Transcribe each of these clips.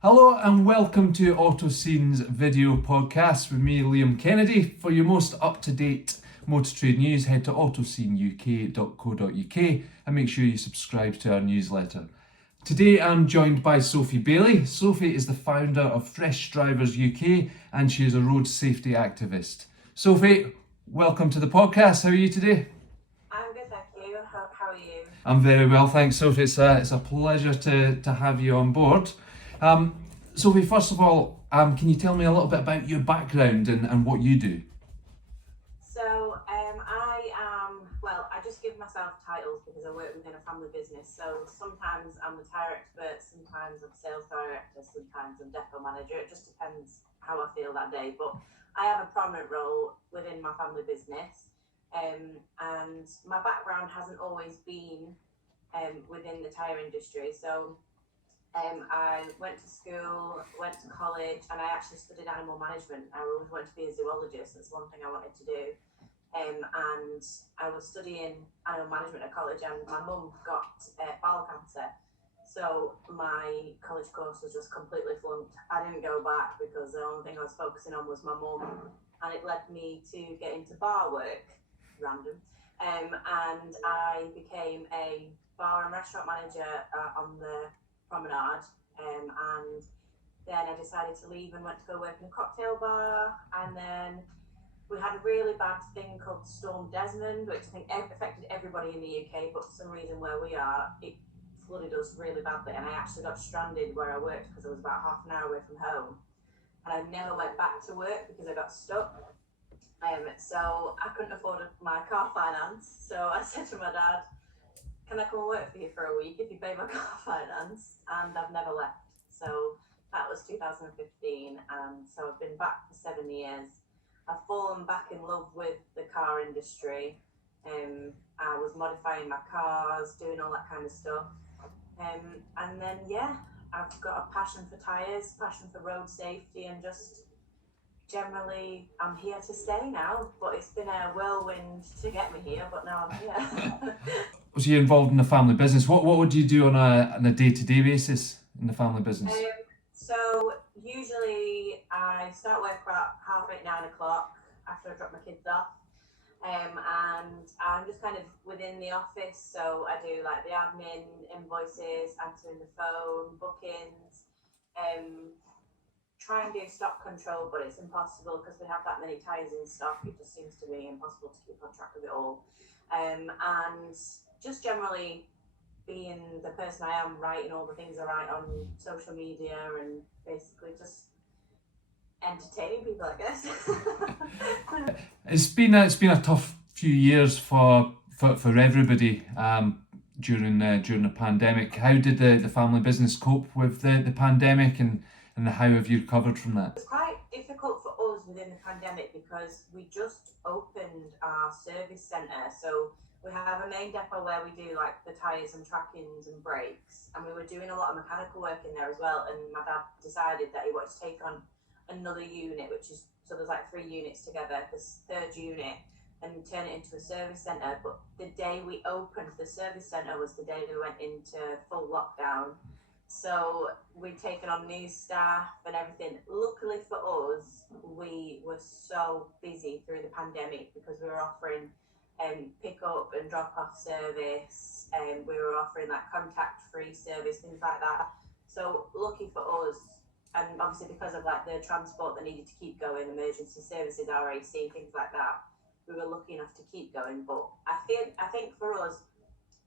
Hello and welcome to AutoScenes video podcast with me, Liam Kennedy. For your most up-to-date motor trade news, head to autosceneuk.co.uk and make sure you subscribe to our newsletter. Today I'm joined by Sophie Bailey. Sophie is the founder of Fresh Drivers UK and she is a road safety activist. Sophie, welcome to the podcast. How are you today? I'm good, thank you. How are you? I'm very well, thanks, Sophie. It's a pleasure to have you on board. Sophie, first of all, can you tell me a little bit about your background and what you do? I just give myself titles because I work within a family business. So sometimes I'm the tyre expert, sometimes I'm sales director, sometimes I'm depot manager. It just depends how I feel that day. But I have a prominent role within my family business. And my background hasn't always been within the tyre industry. I went to school, went to college, and I actually studied animal management. I always wanted to be a zoologist. That's one thing I wanted to do. And I was studying animal management at college, and my mum got bowel cancer. So my college course was just completely flunked. I didn't go back because the only thing I was focusing on was my mum, and it led me to get into bar work, random. And I became a bar and restaurant manager on the promenade, and then I decided to leave and went to go work in a cocktail bar, and then we had a really bad thing called Storm Desmond, which I think affected everybody in the UK, but for some reason where we are, it flooded us really badly, and I actually got stranded where I worked because I was about half an hour away from home, and I never went back to work because I got stuck. So I couldn't afford my car finance, so I said to my dad, can I come and work for you for a week if you pay my car finance? And I've never left. So that was 2015, and so I've been back for 7 years. I've fallen back in love with the car industry. I was modifying my cars, doing all that kind of stuff. And then, I've got a passion for tyres, passion for road safety, and just generally, I'm here to stay now. But it's been a whirlwind to get me here, but now I'm here. So you're involved in the family business. What would you do on a day-to-day basis in the family business? So usually I start work about 8:30, 9:00 after I drop my kids off. And I'm just kind of within the office. So I do like the admin, invoices, answering the phone, bookings, try and do stock control, but it's impossible because we have that many tyres in stock. It just seems to be impossible to keep on track of it all. And just generally being the person I am, writing all the things I write on social media, and basically just entertaining people, I guess. It's been a tough few years for everybody during the pandemic. How did the family business cope with the pandemic, and how have you recovered from that? It was quite difficult for us within the pandemic because we just opened our service centre. So we have a main depot where we do like the tyres and trackings and brakes, and we were doing a lot of mechanical work in there as well. And my dad decided that he wanted to take on another unit, so there's like 3 units together, this third unit, and turn it into a service centre. But the day we opened the service centre was the day we went into full lockdown. So we'd taken on new staff and everything. Luckily for us, we were so busy through the pandemic because we were offering pick up and drop off service, and we were offering like contact free service, things like that. So lucky for us, and obviously because of like the transport that needed to keep going, emergency services, RAC, things like that, we were lucky enough to keep going. But I think for us,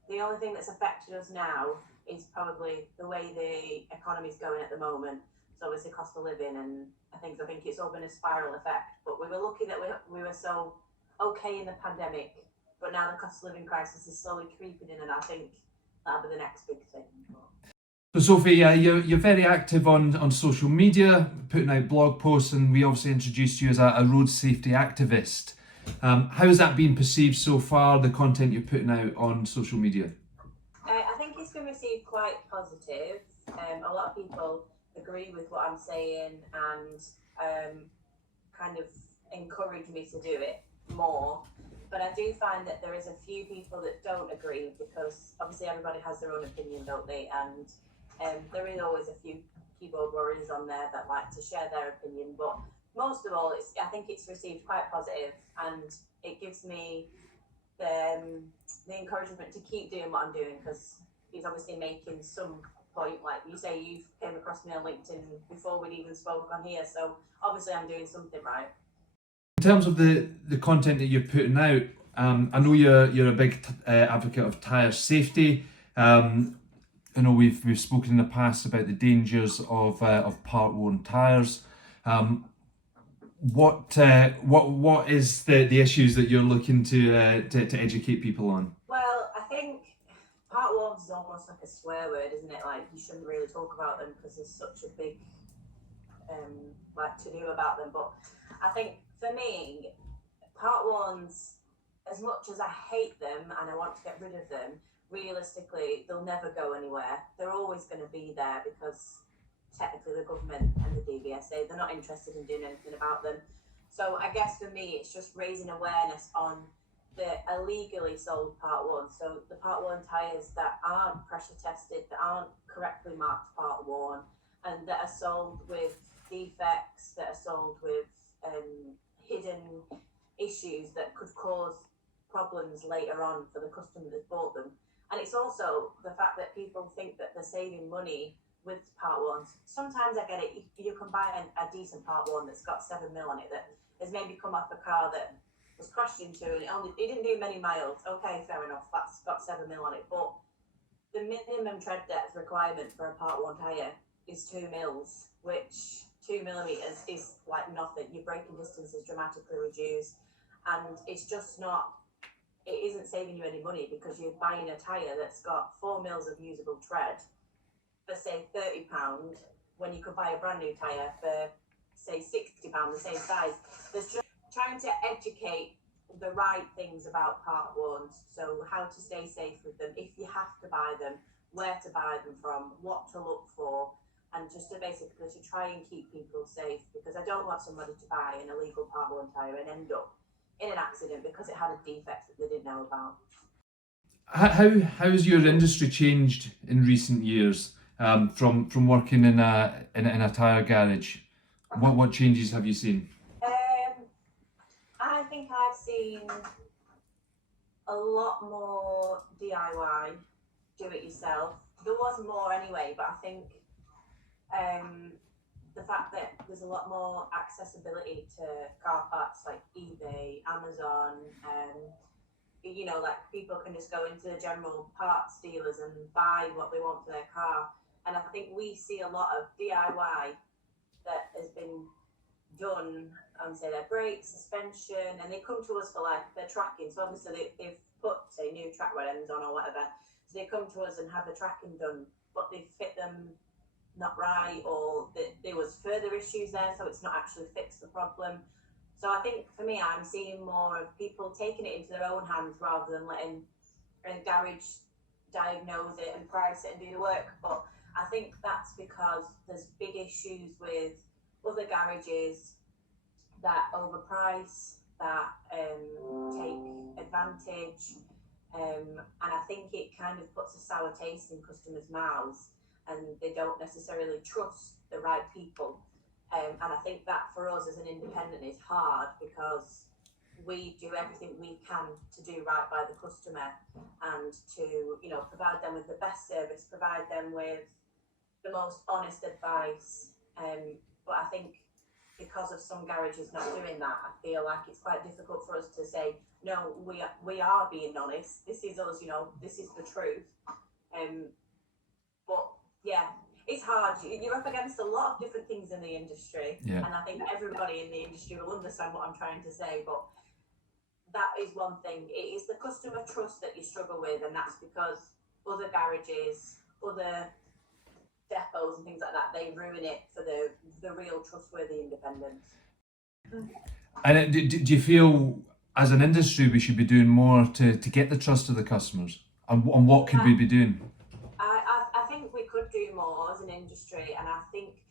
the only thing that's affected us now is probably the way the economy's going at the moment. So obviously cost of living and I think it's all been a spiral effect. But we were lucky that we were so okay in the pandemic, but now the cost of living crisis is slowly creeping in, and I think that'll be the next big thing. So Sophie, you're very active on social media, putting out blog posts, and we obviously introduced you as a road safety activist. How has that been perceived so far, the content you're putting out on social media? I think it's been received quite positive. A lot of people agree with what I'm saying and kind of encourage me to do it more. But I do find that there is a few people that don't agree because obviously everybody has their own opinion, don't they? And there is always a few keyboard warriors on there that like to share their opinion, but most of all, I think it's received quite positive, and it gives me the encouragement to keep doing what I'm doing, because he's obviously making some point. Like you say, you came across me on LinkedIn before we'd even spoke on here, so obviously I'm doing something right. In terms of the content that you're putting out, I know you're a big advocate of tyre safety. I know we've spoken in the past about the dangers of part worn tyres. What is the issues that you're looking to educate people on? Well, I think part worns is almost like a swear word, isn't it? Like you shouldn't really talk about them because there's such a big like to do about them. But I think for me, part worns, as much as I hate them and I want to get rid of them, realistically they'll never go anywhere. They're always going to be there because technically the government and the DVSA, they're not interested in doing anything about them. So I guess for me it's just raising awareness on the illegally sold part worn. So the part worn tyres that aren't pressure tested, that aren't correctly marked part worn, and that are sold with defects, that are sold with hidden issues that could cause problems later on for the customer that's bought them. And it's also the fact that people think that they're saving money with part worns. Sometimes I get it, you can buy a decent part worn that's got 7 mil on it, that has maybe come off a car that was crashed into and it didn't do many miles. Okay, fair enough, that's got 7 mil on it. But the minimum tread depth requirement for a part worn tyre is 2 mils, which 2 millimeters is like nothing. Your braking distance is dramatically reduced, and it's just not, it isn't saving you any money because you're buying a tyre that's got 4 mils of usable tread for say £30 when you could buy a brand new tyre for say £60, the same size. There's just trying to educate the right things about part worns, so how to stay safe with them, if you have to buy them, where to buy them from, what to look for, and just to basically to try and keep people safe, because I don't want somebody to buy an illegal part worn tyre and end up in an accident because it had a defect that they didn't know about. How's your industry changed in recent years, from working in a tyre garage? What changes have you seen? I think I've seen a lot more DIY, do it yourself. There was more anyway, but I think the fact that there's a lot more accessibility to car parts like eBay, Amazon, you know, like people can just go into the general parts dealers and buy what they want for their car. And I think we see a lot of DIY that has been done on, say, their brakes, suspension, and they come to us for like their tracking. So obviously they've put, say, new track ends on or whatever. So they come to us and have the tracking done, but they fit them not right, or there was further issues there, so it's not actually fixed the problem. So I think for me, I'm seeing more of people taking it into their own hands rather than letting a garage diagnose it and price it and do the work. But I think that's because there's big issues with other garages that overprice, that take advantage, and I think it kind of puts a sour taste in customers' mouths, and they don't necessarily trust the right people. And I think that for us as an independent is hard because we do everything we can to do right by the customer and to, you know, provide them with the best service, provide them with the most honest advice. But I think because of some garages not doing that, I feel like it's quite difficult for us to say, no, we are being honest. This is us, you know, this is the truth. But yeah, it's hard. You're up against a lot of different things in the industry, Yeah. and I think everybody in the industry will understand what I'm trying to say. But that is one thing. It is the customer trust that you struggle with, and that's because other garages, other depots and things like that, they ruin it for the real trustworthy independents. And do you feel as an industry we should be doing more to get the trust of the customers? And what could we be doing? I think we could do more as an industry, and I think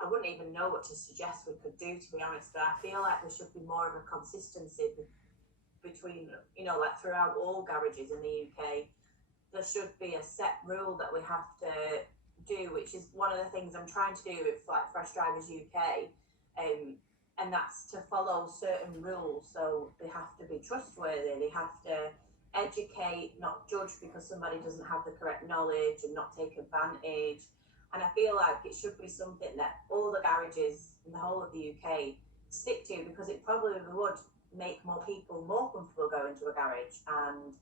I wouldn't even know what to suggest we could do, to be honest, but I feel like there should be more of a consistency between, you know, like throughout all garages in the UK. There should be a set rule that we have to do, which is one of the things I'm trying to do with like Fresh Drivers UK, and that's to follow certain rules. So they have to be trustworthy, they have to educate, not judge because somebody doesn't have the correct knowledge, and not take advantage. And I feel like it should be something that all the garages in the whole of the UK stick to, because it probably would make more people more comfortable going to a garage, and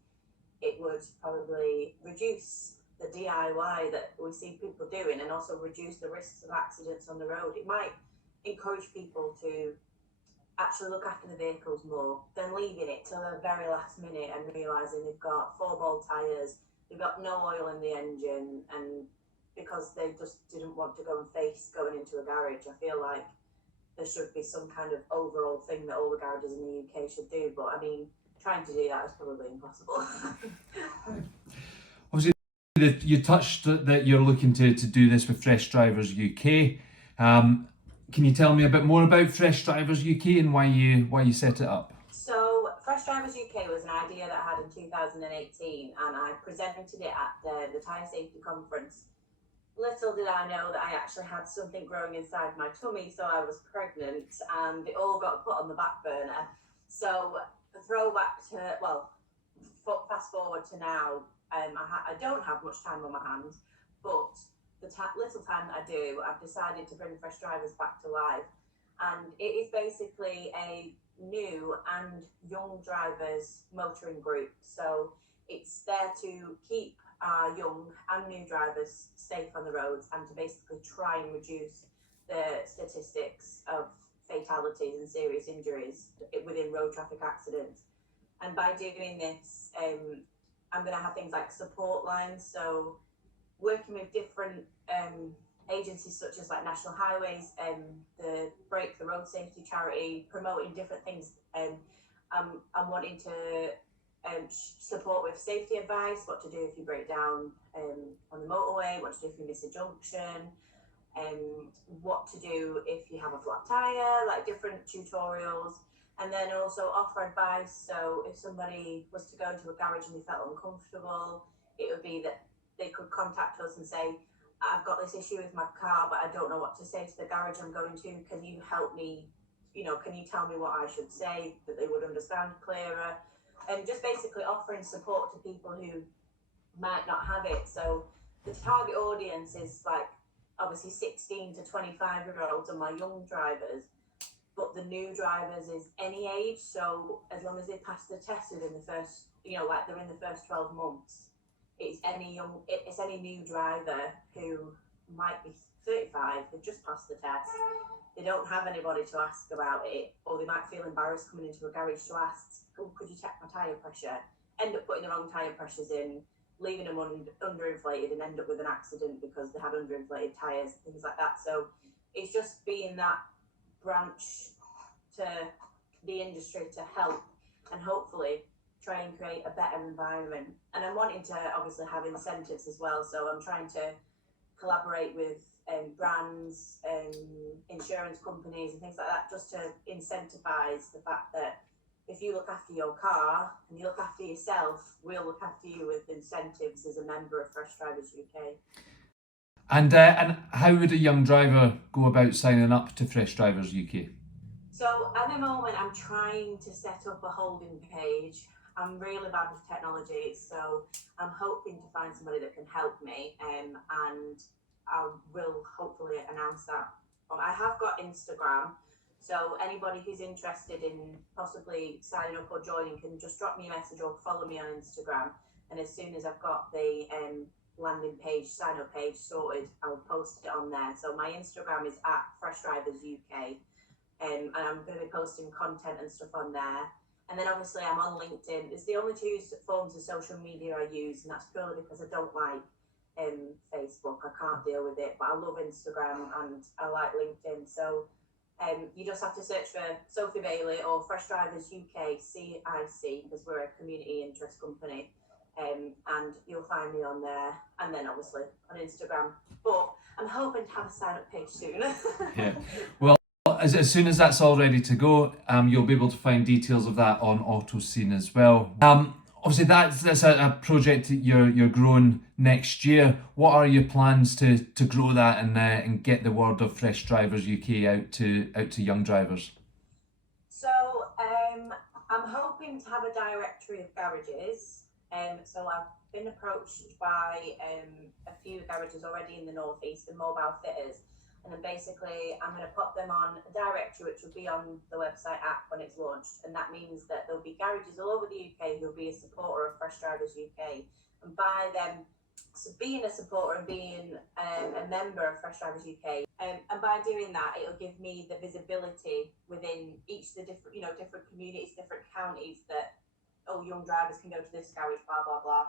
it would probably reduce the DIY that we see people doing, and also reduce the risks of accidents on the road. It might encourage people to actually look after the vehicles more than leaving it till the very last minute and realising they've got 4-ball tyres, they've got no oil in the engine, and because they just didn't want to go and face going into a garage. I feel like there should be some kind of overall thing that all the garages in the UK should do, but I mean, trying to do that is probably impossible. Obviously, you touched that you're looking to do this with Fresh Drivers UK. Can you tell me a bit more about Fresh Drivers UK and why you set it up? So Fresh Drivers UK was an idea that I had in 2018, and I presented it at the Tyre Safety Conference. Little did I know that I actually had something growing inside my tummy, so I was pregnant, and it all got put on the back burner. So the throwback to, well, fast forward to now, I don't have much time on my hands, but the little time that I do, I've decided to bring Fresh Drivers back to life. And it is basically a new and young drivers motoring group. So it's there to keep our young and new drivers safe on the roads, and to basically try and reduce the statistics of fatalities and serious injuries within road traffic accidents. And by doing this, I'm going to have things like support lines. So working with different agencies such as like National Highways, the Break the Road Safety charity, promoting different things. I'm wanting to support with safety advice, what to do if you break down on the motorway, what to do if you miss a junction, what to do if you have a flat tyre, like different tutorials. And then also offer advice. So if somebody was to go into a garage and they felt uncomfortable, it would be that they could contact us and say, I've got this issue with my car, but I don't know what to say to the garage I'm going to. Can you help me? Can you tell me what I should say that they would understand clearer? And just basically offering support to people who might not have it. So the target audience is like obviously 16 to 25-year-olds and my young drivers, but the new drivers is any age. So as long as they pass the test within the first, like they're in the first 12 months, it's any new driver who might be 35, they've just passed the test, they don't have anybody to ask about it, or they might feel embarrassed coming into a garage to ask, oh, could you check my tyre pressure? End up putting the wrong tyre pressures in, leaving them underinflated, and end up with an accident because they had underinflated tyres, things like that. So it's just being that branch to the industry to help and hopefully try and create a better environment. And I'm wanting to obviously have incentives as well. So I'm trying to collaborate with brands, insurance companies and things like that, just to incentivize the fact that if you look after your car and you look after yourself, we'll look after you with incentives as a member of Fresh Drivers UK. And how would a young driver go about signing up to Fresh Drivers UK? So at the moment, I'm trying to set up a holding page. I'm really bad with technology, so I'm hoping to find somebody that can help me, and I will hopefully announce that. I have got Instagram, so anybody who's interested in possibly signing up or joining can just drop me a message or follow me on Instagram. And as soon as I've got the landing page, sign up page sorted, I'll post it on there. So my Instagram is at Fresh Drivers UK, and I'm going to be posting content and stuff on there. And then obviously I'm on LinkedIn. It's the only two forms of social media I use, and that's purely because I don't like Facebook. I can't deal with it, but I love Instagram and I like LinkedIn. So you just have to search for Sophie Bailey or Fresh Drivers UK CIC, because we're a community interest company, and you'll find me on there, and then obviously on Instagram. But I'm hoping to have a sign up page soon. Yeah. Well, as soon as that's all ready to go, you'll be able to find details of that on AutoScene as well. Obviously, that's a project that you're growing next year. What are your plans to grow that and get the word of Fresh Drivers UK out to young drivers? So I'm hoping to have a directory of garages. So I've been approached by a few garages already in the northeast, the mobile fitters, and then basically I'm going to put them on a directory which will be on the website app when it's launched, and that means that there'll be garages all over the UK who'll be a supporter of Fresh Drivers UK, and by them being a supporter and being a member of Fresh Drivers UK, and by doing that, it'll give me the visibility within each of the different, different communities, different counties that, oh, young drivers can go to this garage, blah, blah, blah.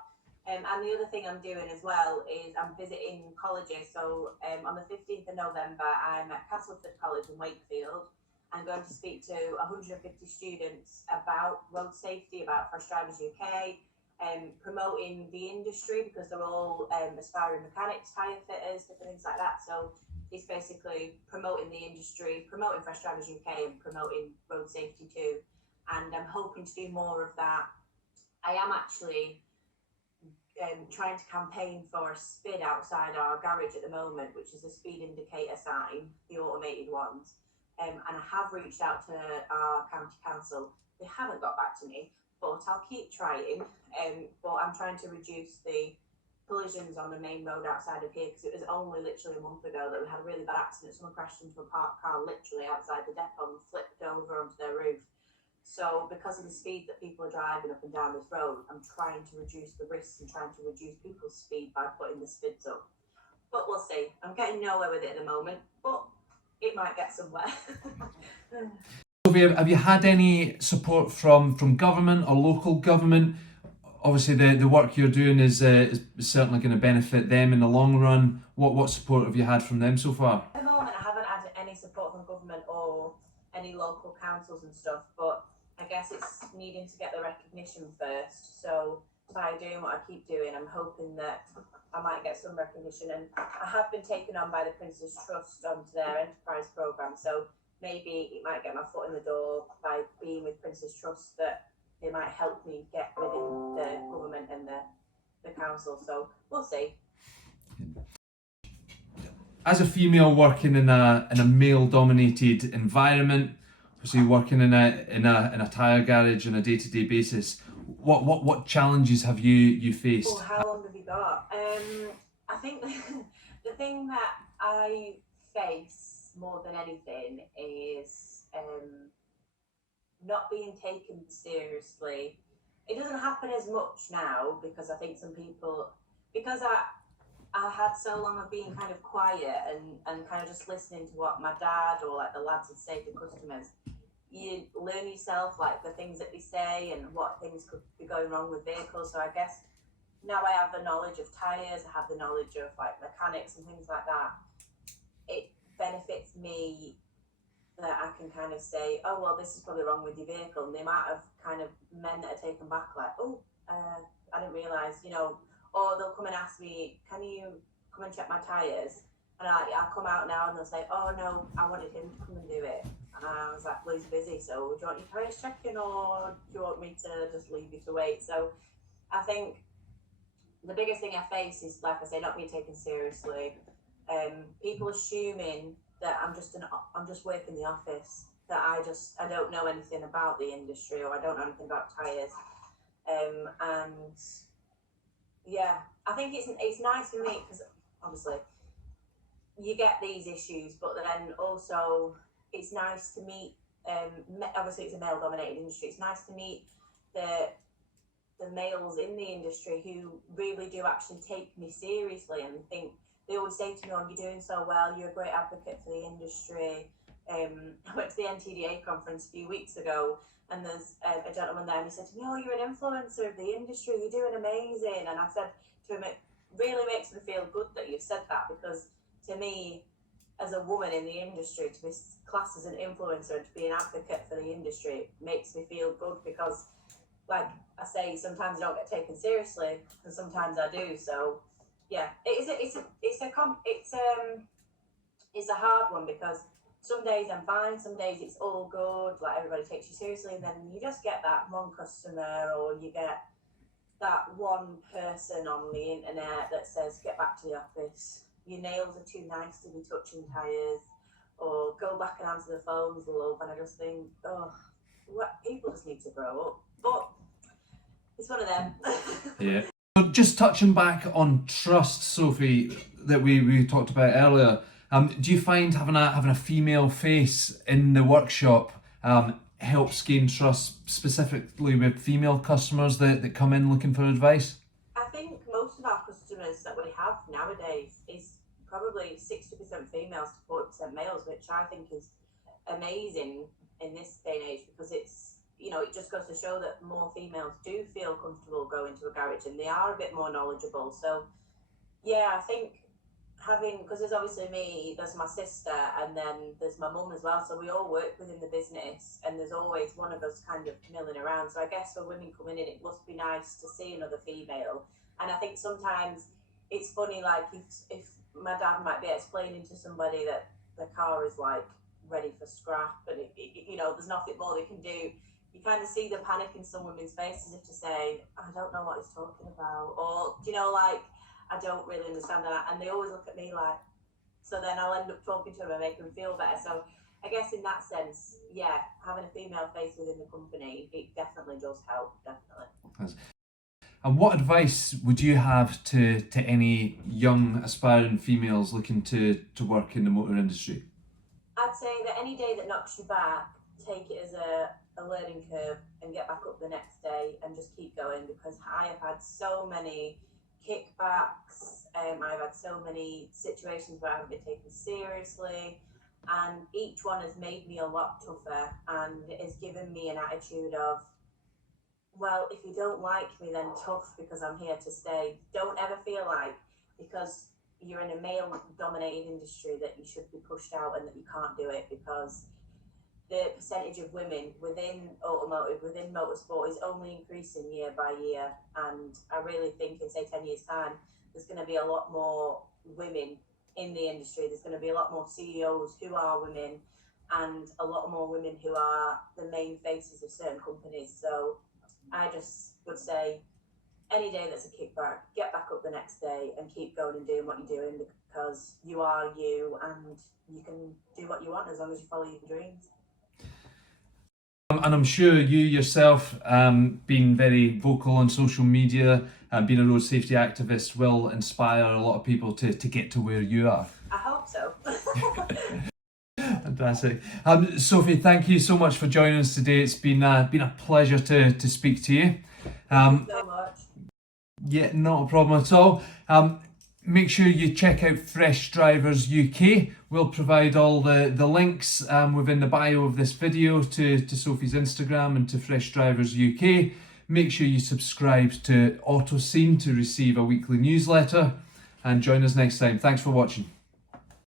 And the other thing I'm doing as well is I'm visiting colleges. So on the 15th of November, I'm at Castleford College in Wakefield. I'm going to speak to 150 students about road safety, about Fresh Drivers UK, promoting the industry because they're all aspiring mechanics, tyre fitters, different things like that. So it's basically promoting the industry, promoting Fresh Drivers UK, and promoting road safety too. And I'm hoping to do more of that. I am actually trying to campaign for a SPID outside our garage at the moment, which is a speed indicator sign, the automated ones. And I have reached out to our county council. They haven't got back to me, but I'll keep trying. But I'm trying to reduce the collisions on the main road outside of here because it was only literally a month ago that we had a really bad accident. Someone crashed into a parked car literally outside the depot and flipped over onto their roof. So because of the speed that people are driving up and down this road, I'm trying to reduce the risks and trying to reduce people's speed by putting the skids up. But we'll see. I'm getting nowhere with it at the moment, but it might get somewhere. Sophie, have you had any support from government or local government? Obviously, the work you're doing is certainly going to benefit them in the long run. What support have you had from them so far? At the moment, I haven't had any support from government or any local councils and stuff, but I guess it's needing to get the recognition first. So by doing what I keep doing, I'm hoping that I might get some recognition. And I have been taken on by the Prince's Trust onto their enterprise programme, so maybe it might get my foot in the door by being with Prince's Trust, that they might help me get within the government and the council. So we'll see. As a female working in a male dominated environment, obviously working in a tyre garage on a day-to-day basis, what challenges have you faced? Oh, how long have you got? I think the thing that I face more than anything is not being taken seriously. It doesn't happen as much now because I think some people, because I had so long of being kind of quiet and kind of just listening to what my dad or like the lads would say to customers. You learn yourself like the things that they say and what things could be going wrong with vehicles. So I guess now I have the knowledge of tyres, I have the knowledge of like mechanics and things like that. It benefits me that I can kind of say, oh well, this is probably wrong with your vehicle. And the amount of kind of men that are taken back, like, oh, I didn't realise, or they'll come and ask me, can you come and check my tyres? And I come out now and they'll say, oh no, I wanted him to come and do it. And I was like, well, he's busy, so do you want your tyres checking or do you want me to just leave you to wait? So I think the biggest thing I face is, like I say, not being taken seriously. People assuming that I'm just working the office, that I don't know anything about the industry or I don't know anything about tyres. And yeah, I think it's nice for me because obviously you get these issues, but then also it's nice to meet. Obviously, it's a male-dominated industry. It's nice to meet the males in the industry who really do actually take me seriously and think. They always say to me, "Oh, you're doing so well. You're a great advocate for the industry." I went to the NTDA conference a few weeks ago, and there's a gentleman there, and he said to me, "Oh, you're an influencer of the industry. You're doing amazing." And I said to him, "It really makes me feel good that you've said that, because to me, as a woman in the industry, to be classed as an influencer and to be an advocate for the industry makes me feel good, because, like I say, sometimes I don't get taken seriously, and sometimes I do. So, yeah, it's a hard one, because some days I'm fine, some days it's all good, like everybody takes you seriously, and then you just get that one customer, or you get that one person on the internet that says, get back to the office, your nails are too nice to be touching tyres, or go back and answer the phones, love. And I just think, oh, people just need to grow up. But it's one of them. Yeah. So just touching back on trust, Sophie, that we talked about earlier, do you find having a female face in the workshop helps gain trust, specifically with female customers that come in looking for advice? I think most of our customers that we have nowadays is probably 60% females to 40% males, which I think is amazing in this day and age, because it's, it just goes to show that more females do feel comfortable going to a garage and they are a bit more knowledgeable. So yeah, I think because there's obviously me, there's my sister, and then there's my mum as well, so we all work within the business and there's always one of us kind of milling around. So I guess for women coming in, it must be nice to see another female. And I think sometimes it's funny, like if my dad might be explaining to somebody that the car is like ready for scrap and there's nothing more they can do, you kind of see the panic in some women's faces as if to say, I don't know what he's talking about, or like, I don't really understand that. And they always look at me like, so then I'll end up talking to them and make them feel better. So I guess in that sense, yeah, having a female face within the company, it definitely does help, definitely. And what advice would you have to any young aspiring females looking to work in the motor industry? I'd say that any day that knocks you back, take it as a learning curve and get back up the next day and just keep going, because I have had so many kickbacks, I've had so many situations where I haven't been taken seriously, and each one has made me a lot tougher and has given me an attitude of, well, if you don't like me, then tough, because I'm here to stay. Don't ever feel like because you're in a male dominated industry that you should be pushed out and that you can't do it, because the percentage of women within automotive, within motorsport, is only increasing year by year. And I really think in, say, 10 years' time, there's going to be a lot more women in the industry. There's going to be a lot more CEOs who are women, and a lot more women who are the main faces of certain companies. So I just would say, any day that's a kickback, get back up the next day and keep going and doing what you're doing, because you are you and you can do what you want as long as you follow your dreams. And I'm sure you yourself, being very vocal on social media and being a road safety activist, will inspire a lot of people to get to where you are. I hope so. Fantastic. Sophie, thank you so much for joining us today. It's been a pleasure to speak to you. Thank you so much. Yeah, not a problem at all. Make sure you check out Fresh Drivers UK. We'll provide all the links within the bio of this video to Sophie's Instagram and to Fresh Drivers UK. Make sure you subscribe to AutoScene to receive a weekly newsletter, and join us next time. Thanks for watching.